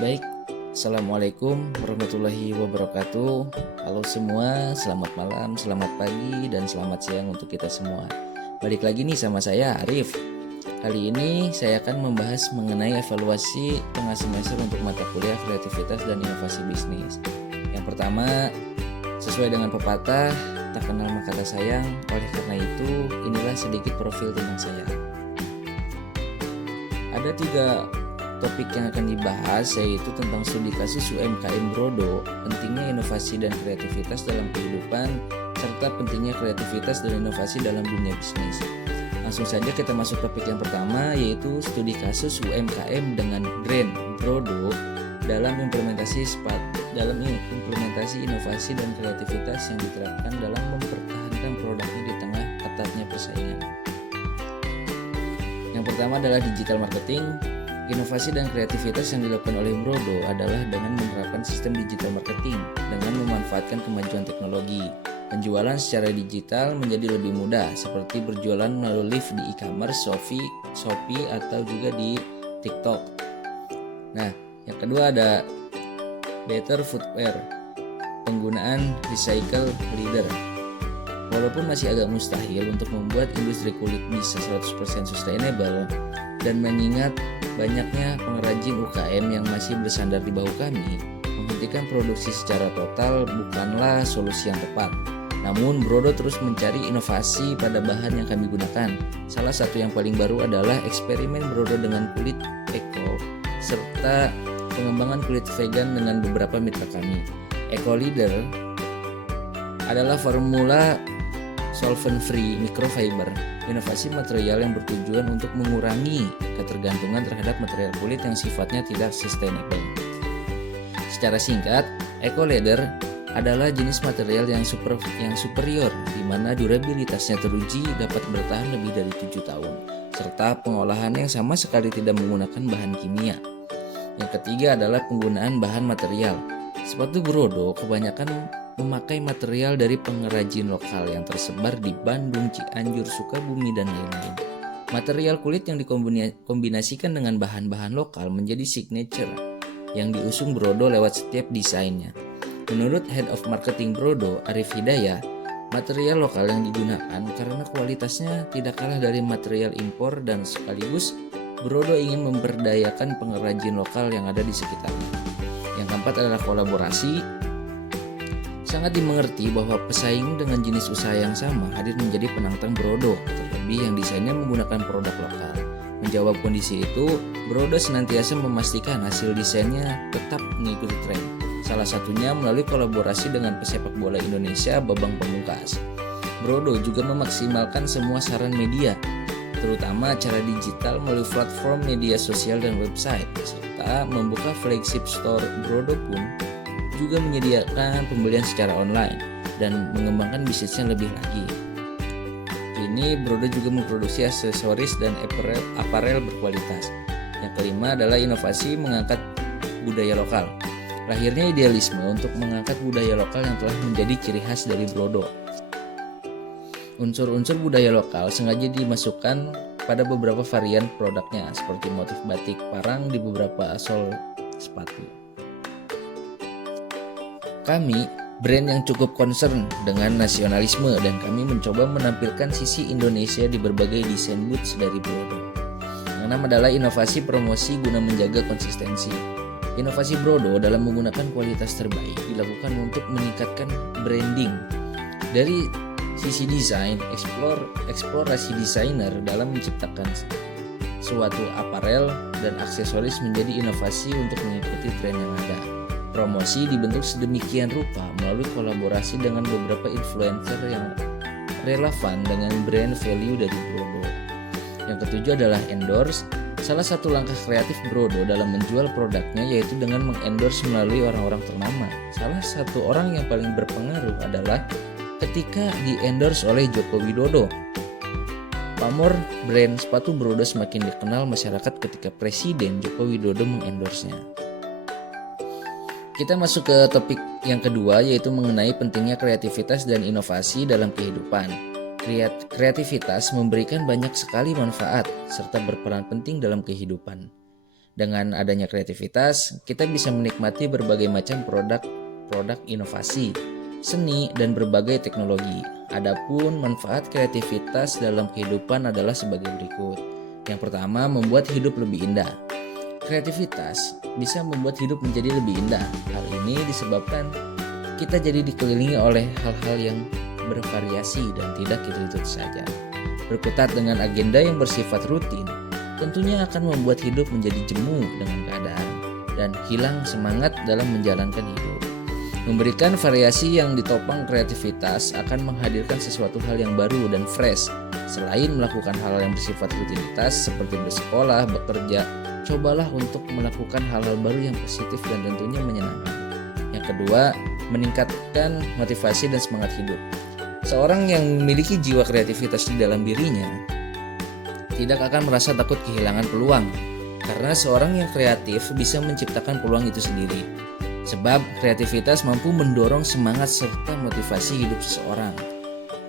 Baik, Assalamualaikum warahmatullahi wabarakatuh. Halo semua, selamat malam, selamat pagi, dan selamat siang untuk kita semua. Balik lagi nih sama saya, Arif. Kali ini saya akan membahas mengenai evaluasi tengah semester untuk mata kuliah kreativitas dan inovasi bisnis. Yang pertama, sesuai dengan pepatah, tak kenal maka tak sayang. Oleh karena itu, inilah sedikit profil tentang saya. Ada 3 topik yang akan dibahas, yaitu tentang studi kasus UMKM Brodo, pentingnya inovasi dan kreativitas dalam kehidupan, serta pentingnya kreativitas dan inovasi dalam dunia bisnis. Langsung saja kita masuk topik yang pertama, yaitu studi kasus UMKM dengan brand Brodo dalam implementasi inovasi dan kreativitas yang diterapkan dalam mempertahankan produknya di tengah ketatnya persaingan. Yang pertama adalah digital marketing. Inovasi dan kreativitas yang dilakukan oleh Brodo adalah dengan menerapkan sistem digital marketing dengan memanfaatkan kemajuan teknologi. Penjualan secara digital menjadi lebih mudah, seperti berjualan melalui live di e-commerce, Shopee atau juga di TikTok. Nah, yang kedua ada better footwear, penggunaan recycle leather. Walaupun masih agak mustahil untuk membuat industri kulit bisa 100% sustainable, dan mengingat banyaknya pengrajin UKM yang masih bersandar di bahu kami, menghentikan produksi secara total bukanlah solusi yang tepat. Namun Brodo terus mencari inovasi pada bahan yang kami gunakan. Salah satu yang paling baru adalah eksperimen Brodo dengan kulit eco, serta pengembangan kulit vegan dengan beberapa mitra kami. Eco Leader adalah formula solvent-free microfiber, inovasi material yang bertujuan untuk mengurangi ketergantungan terhadap material kulit yang sifatnya tidak sustainable. Secara singkat, Eco Leather adalah jenis material yang superior di mana durabilitasnya teruji dapat bertahan lebih dari 7 tahun, serta pengolahan yang sama sekali tidak menggunakan bahan kimia. Yang ketiga adalah penggunaan bahan material. Sepatu Brodo kebanyakan memakai material dari pengrajin lokal yang tersebar di Bandung, Cianjur, Sukabumi, dan lain-lain. Material kulit yang dikombinasikan dengan bahan-bahan lokal menjadi signature yang diusung Brodo lewat setiap desainnya. Menurut Head of Marketing Brodo, Arif Hidayah, material lokal yang digunakan karena kualitasnya tidak kalah dari material impor dan sekaligus Brodo ingin memberdayakan pengrajin lokal yang ada di sekitarnya. Yang keempat adalah kolaborasi. Sangat dimengerti bahwa pesaing dengan jenis usaha yang sama hadir menjadi penantang Brodo, terlebih yang desainnya menggunakan produk lokal. Menjawab kondisi itu, Brodo senantiasa memastikan hasil desainnya tetap mengikuti tren. Salah satunya melalui kolaborasi dengan pesepak bola Indonesia Babang Pamungkas. Brodo juga memaksimalkan semua saran media, terutama acara digital melalui platform media sosial dan website, serta membuka flagship store. Brodo pun juga menyediakan pembelian secara online dan mengembangkan bisnisnya lebih lagi. Kini Brodo juga memproduksi aksesoris dan aparel berkualitas. Yang kelima adalah inovasi mengangkat budaya lokal. Lahirnya idealisme untuk mengangkat budaya lokal yang telah menjadi ciri khas dari Brodo. Unsur-unsur budaya lokal sengaja dimasukkan pada beberapa varian produknya, seperti motif batik parang di beberapa sol sepatu. Kami brand yang cukup concern dengan nasionalisme dan kami mencoba menampilkan sisi Indonesia di berbagai desain boots dari Brodo. Yang enam adalah inovasi promosi guna menjaga konsistensi. Inovasi Brodo dalam menggunakan kualitas terbaik dilakukan untuk meningkatkan branding. Dari sisi desain, eksplorasi desainer dalam menciptakan suatu aparel dan aksesoris menjadi inovasi untuk mengikuti tren yang ada. Promosi dibentuk sedemikian rupa melalui kolaborasi dengan beberapa influencer yang relevan dengan brand value dari Brodo. Yang ketujuh adalah endorse. Salah satu langkah kreatif Brodo dalam menjual produknya yaitu dengan mengendorse melalui orang-orang ternama. Salah satu orang yang paling berpengaruh adalah ketika di-endorse oleh Joko Widodo. Pamor brand sepatu Brodo semakin dikenal masyarakat ketika Presiden Joko Widodo mengendorse-nya. Kita masuk ke topik yang kedua, yaitu mengenai pentingnya kreativitas dan inovasi dalam kehidupan. Kreativitas memberikan banyak sekali manfaat serta berperan penting dalam kehidupan. Dengan adanya kreativitas, kita bisa menikmati berbagai macam produk inovasi, seni, dan berbagai teknologi. Adapun manfaat kreativitas dalam kehidupan adalah sebagai berikut. Yang pertama, membuat hidup lebih indah. Kreativitas bisa membuat hidup menjadi lebih indah. Hal ini disebabkan kita jadi dikelilingi oleh hal-hal yang bervariasi dan tidak itu saja. Berkutat dengan agenda yang bersifat rutin, tentunya akan membuat hidup menjadi jemu dengan keadaan dan hilang semangat dalam menjalankan hidup. Memberikan variasi yang ditopang kreativitas akan menghadirkan sesuatu hal yang baru dan fresh. Selain melakukan hal yang bersifat rutinitas seperti bersekolah, bekerja, cobalah untuk melakukan hal-hal baru yang positif dan tentunya menyenangkan. Yang kedua, meningkatkan motivasi dan semangat hidup. Seorang yang memiliki jiwa kreativitas di dalam dirinya tidak akan merasa takut kehilangan peluang, karena seorang yang kreatif bisa menciptakan peluang itu sendiri. Sebab kreativitas mampu mendorong semangat serta motivasi hidup seseorang.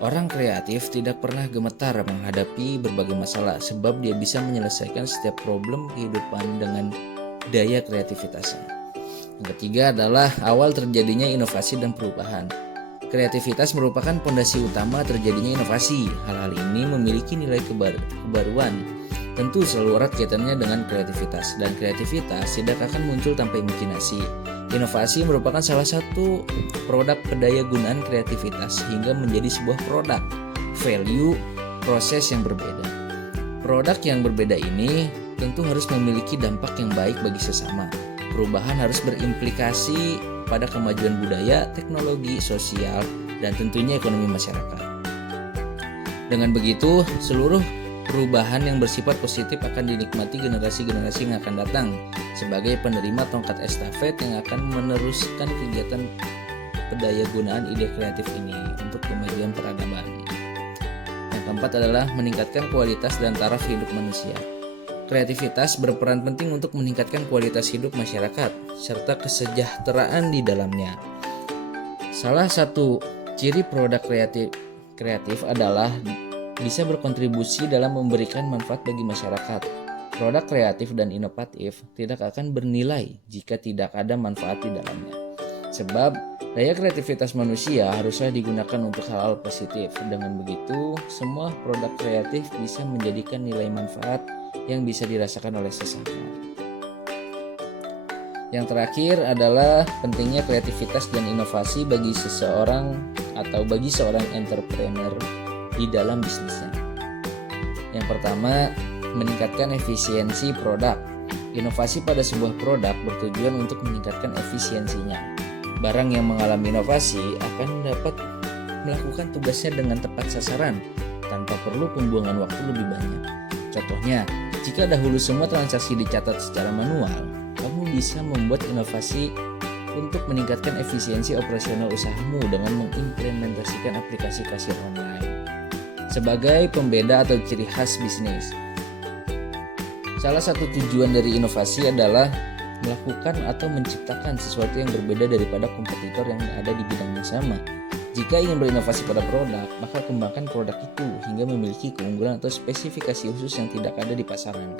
Orang kreatif tidak pernah gemetar menghadapi berbagai masalah, sebab dia bisa menyelesaikan setiap problem kehidupan dengan daya kreativitasnya. Yang ketiga adalah awal terjadinya inovasi dan perubahan. Kreativitas merupakan fondasi utama terjadinya inovasi. Hal-hal ini memiliki nilai kebaruan. Tentu selalu erat kaitannya dengan kreativitas, dan kreativitas tidak akan muncul tanpa imajinasi. Inovasi merupakan salah satu produk pendaya gunaan kreativitas hingga menjadi sebuah produk, value, proses yang berbeda. Produk yang berbeda ini tentu harus memiliki dampak yang baik bagi sesama. Perubahan harus berimplikasi pada kemajuan budaya, teknologi, sosial, dan tentunya ekonomi masyarakat. Dengan begitu, seluruh perubahan yang bersifat positif akan dinikmati generasi-generasi yang akan datang sebagai penerima tongkat estafet yang akan meneruskan kegiatan pendayagunaan ide kreatif ini untuk kemajuan peradaban. Yang keempat adalah meningkatkan kualitas dan taraf hidup manusia. Kreativitas berperan penting untuk meningkatkan kualitas hidup masyarakat serta kesejahteraan di dalamnya. Salah satu ciri produk kreatif adalah bisa berkontribusi dalam memberikan manfaat bagi masyarakat. Produk kreatif dan inovatif tidak akan bernilai jika tidak ada manfaat di dalamnya. Sebab daya kreativitas manusia haruslah digunakan untuk hal-hal positif. Dengan begitu, semua produk kreatif bisa menjadikan nilai manfaat yang bisa dirasakan oleh sesama. Yang terakhir adalah pentingnya kreativitas dan inovasi bagi seseorang atau bagi seorang entrepreneur di dalam bisnisnya. Yang pertama, meningkatkan efisiensi produk. Inovasi pada sebuah produk bertujuan untuk meningkatkan efisiensinya. Barang yang mengalami inovasi akan dapat melakukan tugasnya dengan tepat sasaran tanpa perlu pembuangan waktu lebih banyak. Contohnya, jika dahulu semua transaksi dicatat secara manual, kamu bisa membuat inovasi untuk meningkatkan efisiensi operasional usahamu dengan mengimplementasikan aplikasi kasir online sebagai pembeda atau ciri khas bisnis. Salah satu tujuan dari inovasi adalah melakukan atau menciptakan sesuatu yang berbeda daripada kompetitor yang ada di bidang yang sama. Jika ingin berinovasi pada produk, maka kembangkan produk itu hingga memiliki keunggulan atau spesifikasi khusus yang tidak ada di pasaran.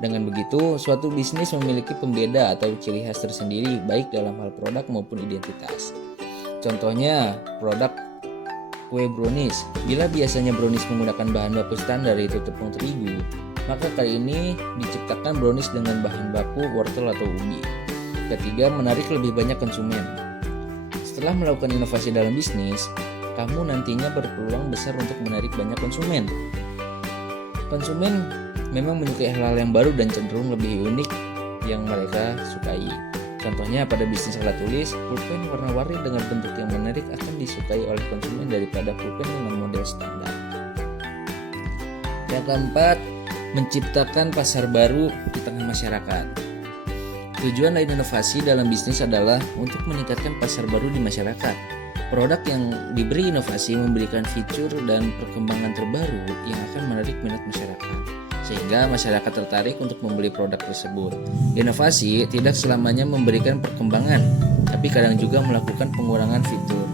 Dengan begitu, suatu bisnis memiliki pembeda atau ciri khas tersendiri baik dalam hal produk maupun identitas. Contohnya, produk kue brownies. Bila biasanya brownies menggunakan bahan baku standar yaitu tepung terigu, maka kali ini diciptakan brownies dengan bahan baku wortel atau ubi. Ketiga, menarik lebih banyak konsumen. Setelah melakukan inovasi dalam bisnis, kamu nantinya berpeluang besar untuk menarik banyak konsumen. Konsumen memang menyukai hal-hal yang baru dan cenderung lebih unik yang mereka sukai. Contohnya pada bisnis alat tulis, pulpen warna-warni dengan bentuk yang menarik akan disukai oleh konsumen daripada pulpen dengan model standar. Yang keempat, menciptakan pasar baru di tengah masyarakat. Tujuan lain inovasi dalam bisnis adalah untuk meningkatkan pasar baru di masyarakat. Produk yang diberi inovasi memberikan fitur dan perkembangan terbaru yang akan menarik minat masyarakat, sehingga masyarakat tertarik untuk membeli produk tersebut. Inovasi tidak selamanya memberikan perkembangan, tapi kadang juga melakukan pengurangan fitur.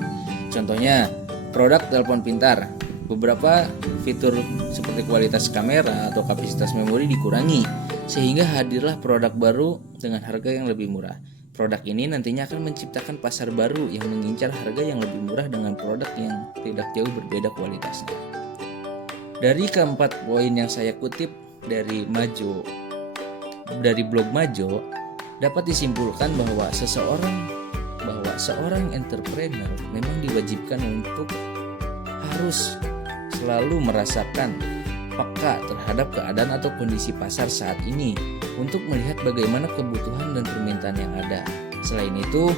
Contohnya, produk telepon pintar. Beberapa fitur seperti kualitas kamera atau kapasitas memori dikurangi, sehingga hadirlah produk baru dengan harga yang lebih murah. Produk ini nantinya akan menciptakan pasar baru yang mengincar harga yang lebih murah dengan produk yang tidak jauh berbeda kualitasnya. Dari keempat poin yang saya kutip dari blog Majo, dapat disimpulkan bahwa seorang entrepreneur memang diwajibkan untuk harus selalu merasakan peka terhadap keadaan atau kondisi pasar saat ini untuk melihat bagaimana kebutuhan dan permintaan yang ada. Selain itu,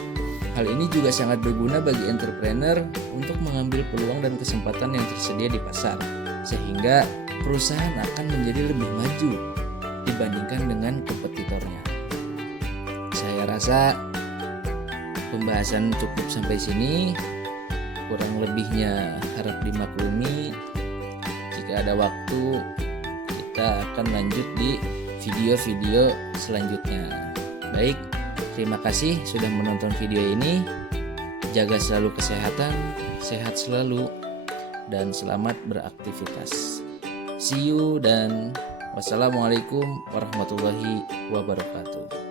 hal ini juga sangat berguna bagi entrepreneur untuk mengambil peluang dan kesempatan yang tersedia di pasar, sehingga perusahaan akan menjadi lebih maju dibandingkan dengan kompetitornya. Saya rasa pembahasan cukup sampai sini. Kurang lebihnya harap dimaklumi. Jika ada waktu, kita akan lanjut di video-video selanjutnya. Baik, terima kasih sudah menonton video ini. Jaga selalu kesehatan, sehat selalu, dan selamat beraktivitas. See you dan wassalamualaikum warahmatullahi wabarakatuh.